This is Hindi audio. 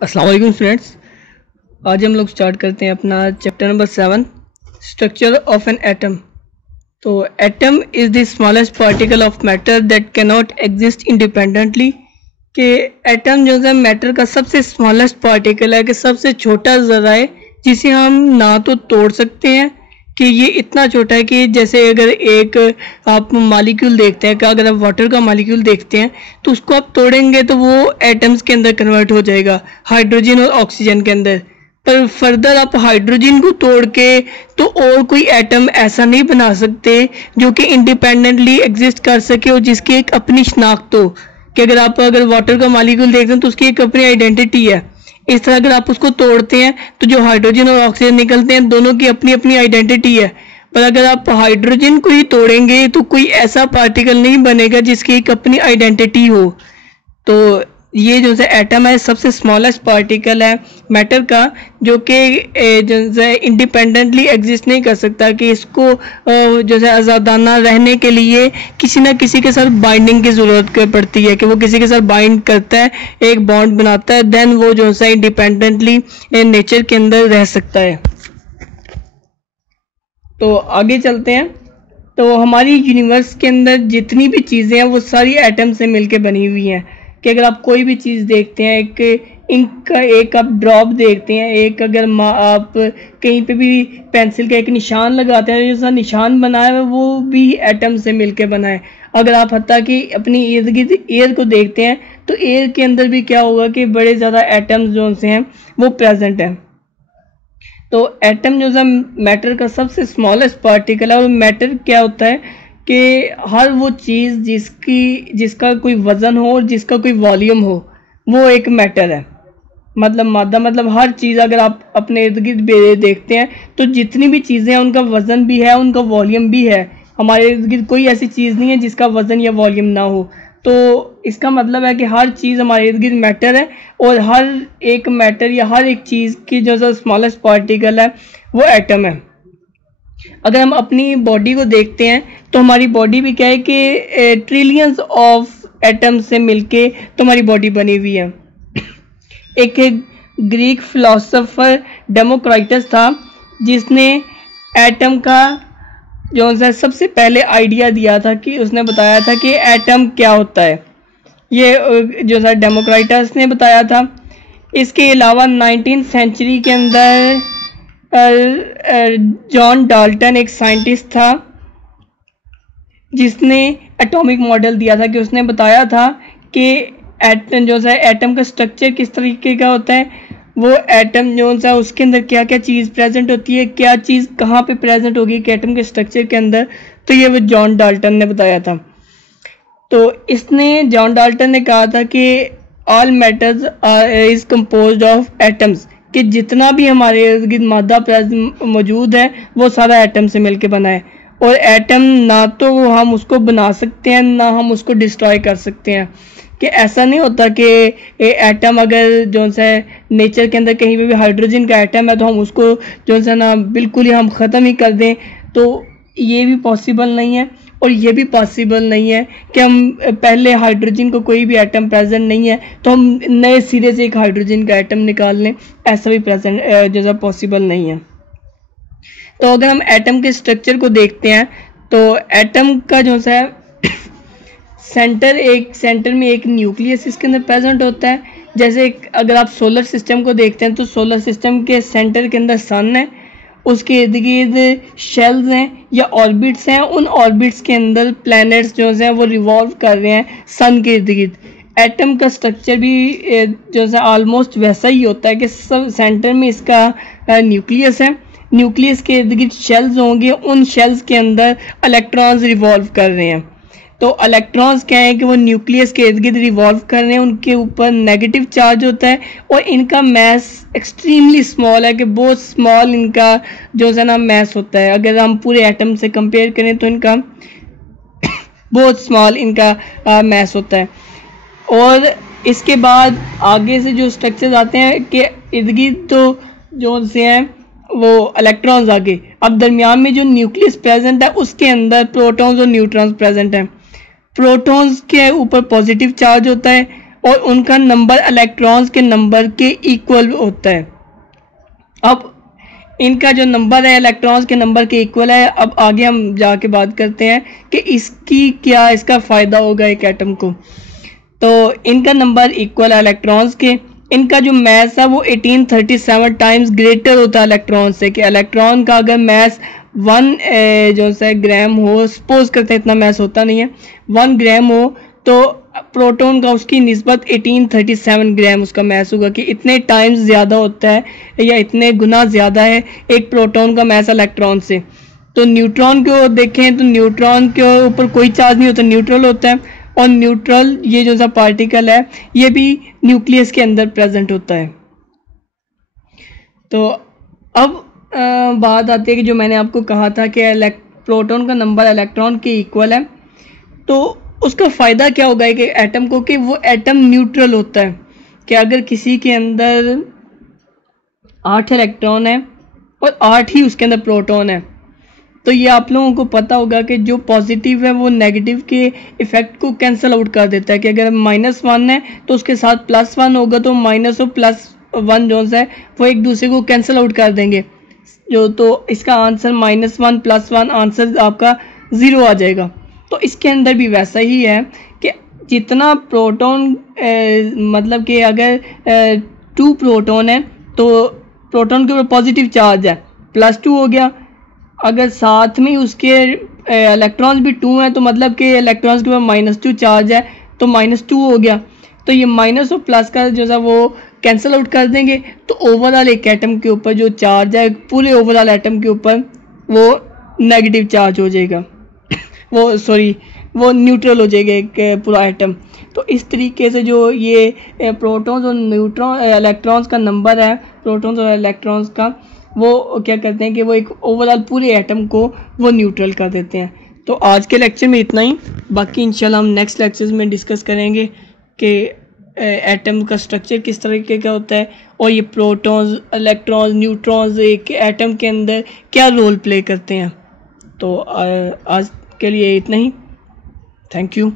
अस्सलाम वालेकुम स्टूडेंट्स। आज हम लोग स्टार्ट करते हैं अपना chapter number 7, structure of an atom. तो atom is the smallest particle of matter that can not exist independently. कि एटम जो है मैटर का सबसे स्मॉलेस्ट पार्टिकल है, कि सबसे छोटा ज़रा है जिसे हम ना तो तोड़ सकते हैं, कि ये इतना छोटा है कि जैसे अगर एक आप मालिक्यूल देखते हैं, कि अगर आप वाटर का मालिक्यूल देखते हैं तो उसको आप तोड़ेंगे तो वो एटम्स के अंदर कन्वर्ट हो जाएगा, हाइड्रोजन और ऑक्सीजन के अंदर। पर फर्दर आप हाइड्रोजन को तोड़ के तो और कोई एटम ऐसा नहीं बना सकते जो कि इंडिपेंडेंटली एग्जिस्ट कर सके और जिसकी एक अपनी शनाख्त हो। कि अगर वाटर का मालिक्यूल देखते हैं तो उसकी एक अपनी आइडेंटिटी है। इस तरह अगर आप उसको तोड़ते हैं तो जो हाइड्रोजन और ऑक्सीजन निकलते हैं, दोनों की अपनी अपनी आइडेंटिटी है। पर अगर आप हाइड्रोजन को ही तोड़ेंगे तो कोई ऐसा पार्टिकल नहीं बनेगा जिसकी एक अपनी आइडेंटिटी हो। तो ये जो है एटम है, सबसे स्मॉलेस्ट पार्टिकल है मैटर का, जो कि जो है इंडिपेंडेंटली एग्जिस्ट नहीं कर सकता, कि इसको जो है आज़ादाना रहने के लिए किसी ना किसी के साथ बाइंडिंग की ज़रूरत पड़ती है, कि वो किसी के साथ बाइंड करता है, एक बॉन्ड बनाता है, देन वो जो है इंडिपेंडेंटली नेचर के अंदर रह सकता है। तो आगे चलते हैं। तो हमारी यूनिवर्स के अंदर जितनी भी चीज़ें हैं वो सारी एटम से मिलके बनी हुई हैं। कि अगर आप कोई भी चीज़ देखते हैं, एक इंक का एक आप ड्रॉप देखते हैं, एक अगर आप कहीं पे भी पेंसिल का एक निशान लगाते हैं, जैसा निशान बना है वो भी एटम से मिलके बना है। अगर आप हत्ता कि अपनी इर्द गिर्द एयर को देखते हैं तो एयर के अंदर भी क्या होगा कि बड़े ज़्यादा एटम्स जो से हैं वो प्रेजेंट हैं। तो एटम जो है मैटर का सबसे स्मॉलेस्ट पार्टिकल है। और मैटर क्या होता है कि हर वो चीज़ जिसका कोई वज़न हो और जिसका कोई वॉल्यूम हो, वो एक मैटर है। मतलब मादा, मतलब हर चीज़ अगर आप अपने इर्द गिर्द देखते हैं तो जितनी भी चीज़ें हैं उनका वज़न भी है, उनका वॉल्यूम भी है। हमारे इर्द गिर्द कोई ऐसी चीज़ नहीं है जिसका वज़न या वॉल्यूम ना हो। तो इसका मतलब है कि हर चीज़ हमारे इर्द गिर्द मैटर है, और हर एक मैटर या हर एक चीज़ की जो स्मॉलेस्ट पार्टिकल है वो एटम है। अगर हम अपनी बॉडी को देखते हैं तो हमारी बॉडी भी क्या है कि ट्रिलियंस ऑफ एटम से मिलके तो हमारी बॉडी बनी हुई है। एक ग्रीक फिलोसोफर डेमोक्राइटस था जिसने एटम का जो है सबसे पहले आइडिया दिया था, कि उसने बताया था कि एटम क्या होता है। ये जो है डेमोक्राइटस ने बताया था। इसके अलावा 19th सेंचुरी के अंदर जॉन डाल्टन एक साइंटिस्ट था जिसने एटॉमिक मॉडल दिया था, कि उसने बताया था कि एटम जो है एटम का स्ट्रक्चर किस तरीके का होता है, वो एटम जो है उसके अंदर क्या क्या चीज़ प्रेजेंट होती है, क्या चीज़ कहाँ पे प्रेजेंट होगी कि एटम के स्ट्रक्चर के अंदर। तो ये वो जॉन डाल्टन ने बताया था। तो जॉन डाल्टन ने कहा था कि all matters is composed of atoms, कि जितना भी हमारे इर्द गिर्द मादा मौजूद है वो सारा एटम से मिलके बना है। और एटम ना तो हम उसको बना सकते हैं ना हम उसको डिस्ट्रॉय कर सकते हैं। कि ऐसा नहीं होता कि एटम अगर जो है नेचर के अंदर कहीं पे भी हाइड्रोजन का एटम है तो हम उसको जो है ना बिल्कुल ही हम ख़त्म ही कर दें, तो ये भी पॉसिबल नहीं है। और ये भी पॉसिबल नहीं है कि हम पहले हाइड्रोजन को कोई भी एटम प्रेजेंट नहीं है तो हम नए सिरे से एक हाइड्रोजन का एटम निकाल लें, ऐसा भी प्रेजेंट जो है पॉसिबल नहीं है। तो अगर हम एटम के स्ट्रक्चर को देखते हैं तो एटम का जो है सेंटर में एक न्यूक्लियस इसके अंदर प्रेजेंट होता है। जैसे अगर आप सोलर सिस्टम को देखते हैं तो सोलर सिस्टम के सेंटर के अंदर सन है, उसके इर्द गिर्द शेल्स हैं या ऑर्बिट्स हैं, उन ऑर्बिट्स के अंदर प्लैनेट्स जो हैं वो रिवॉल्व कर रहे हैं सन के इर्द गिर्द। एटम का स्ट्रक्चर भी जो है ऑलमोस्ट वैसा ही होता है, कि सब सेंटर में इसका न्यूक्लियस है, न्यूक्लियस के इर्द गिर्द शेल्स होंगे, उन शेल्स के अंदर इलेक्ट्रॉन्स रिवॉल्व कर रहे हैं। तो इलेक्ट्रॉन्स क्या है कि वो न्यूक्लियस के इर्द गिर्द रिवॉल्व कर रहे हैं, उनके ऊपर नेगेटिव चार्ज होता है और इनका मैस एक्सट्रीमली स्मॉल है, कि बहुत स्मॉल इनका जो है ना मैस होता है। अगर हम पूरे एटम से कंपेयर करें तो इनका बहुत स्मॉल इनका मैस होता है। और इसके बाद आगे से जो स्ट्रक्चर्स आते हैं कि इर्द गिर्द तो जो से हैं वो इलेक्ट्रॉन्स आगे, अब दरमियान में जो न्यूक्लियस प्रेजेंट है उसके अंदर प्रोटॉन्स और न्यूट्रॉन्स प्रेजेंट हैं। प्रोटॉन्स के ऊपर पॉजिटिव चार्ज होता है और उनका नंबर इलेक्ट्रॉन्स के नंबर के इक्वल होता है। अब इनका जो नंबर है इलेक्ट्रॉन्स के नंबर के इक्वल है। अब आगे हम जाके बात करते हैं कि इसका फ़ायदा होगा एक एटम को। तो इनका नंबर इक्वल है इलेक्ट्रॉन्स के। इनका जो मैस है वो 1837 टाइम्स ग्रेटर होता है इलेक्ट्रॉन से। कि इलेक्ट्रॉन का अगर मैस 1 जो है ग्राम हो, सपोज करते हैं इतना मैस होता नहीं है, 1 ग्राम हो, तो प्रोटॉन का उसकी निस्बत 1837 ग्राम उसका मैस होगा। कि इतने टाइम्स ज़्यादा होता है या इतने गुना ज़्यादा है एक प्रोटॉन का मैस इलेक्ट्रॉन से। तो न्यूट्रॉन को देखें तो न्यूट्रॉन के ऊपर कोई चार्ज नहीं होता, न्यूट्रल होता है। और न्यूट्रल ये जो सा पार्टिकल है ये भी न्यूक्लियस के अंदर प्रेजेंट होता है। तो अब बात आती है कि जो मैंने आपको कहा था कि प्रोटॉन का नंबर इलेक्ट्रॉन के इक्वल है, तो उसका फ़ायदा क्या होगा कि एटम को, कि वो एटम न्यूट्रल होता है। कि अगर किसी के अंदर 8 इलेक्ट्रॉन है और 8 ही उसके अंदर प्रोटॉन है, तो ये आप लोगों को पता होगा कि जो पॉजिटिव है वो नेगेटिव के इफ़ेक्ट को कैंसिल आउट कर देता है। कि अगर -1 है तो उसके साथ +1 होगा, तो माइनस और +1 जो है वो एक दूसरे को कैंसिल आउट कर देंगे। तो इसका आंसर -1 + 1 आंसर आपका 0 आ जाएगा। तो इसके अंदर भी वैसा ही है कि जितना प्रोटॉन मतलब कि अगर 2 प्रोटॉन है तो प्रोटॉन के ऊपर पॉजिटिव चार्ज है, +2 हो गया। अगर साथ में उसके इलेक्ट्रॉन्स भी 2 हैं तो मतलब कि इलेक्ट्रॉन्स के ऊपर -2 चार्ज है, तो -2 हो गया। तो ये माइनस और प्लस का जो है वो कैंसिल आउट कर देंगे, तो ओवरऑल एक एटम के ऊपर जो चार्ज है पूरे ओवरऑल एटम के ऊपर वो नेगेटिव चार्ज हो जाएगा वो न्यूट्रल हो जाएगा एक पूरा एटम। तो इस तरीके से जो ये प्रोटॉन्स और न्यूट्रॉन इलेक्ट्रॉन्स का नंबर है, प्रोटॉन्स और इलेक्ट्रॉन्स का, वो क्या करते हैं कि वो एक ओवरऑल पूरे एटम को वो न्यूट्रल कर देते हैं। तो आज के लेक्चर में इतना ही, बाकी इंशाल्लाह हम नेक्स्ट लेक्चर्स में डिस्कस करेंगे कि एटम का स्ट्रक्चर किस तरीके का होता है और ये प्रोटॉन्स इलेक्ट्रॉन्स न्यूट्रॉन्स एक एटम के अंदर क्या रोल प्ले करते हैं। तो आज के लिए इतना ही, थैंक यू।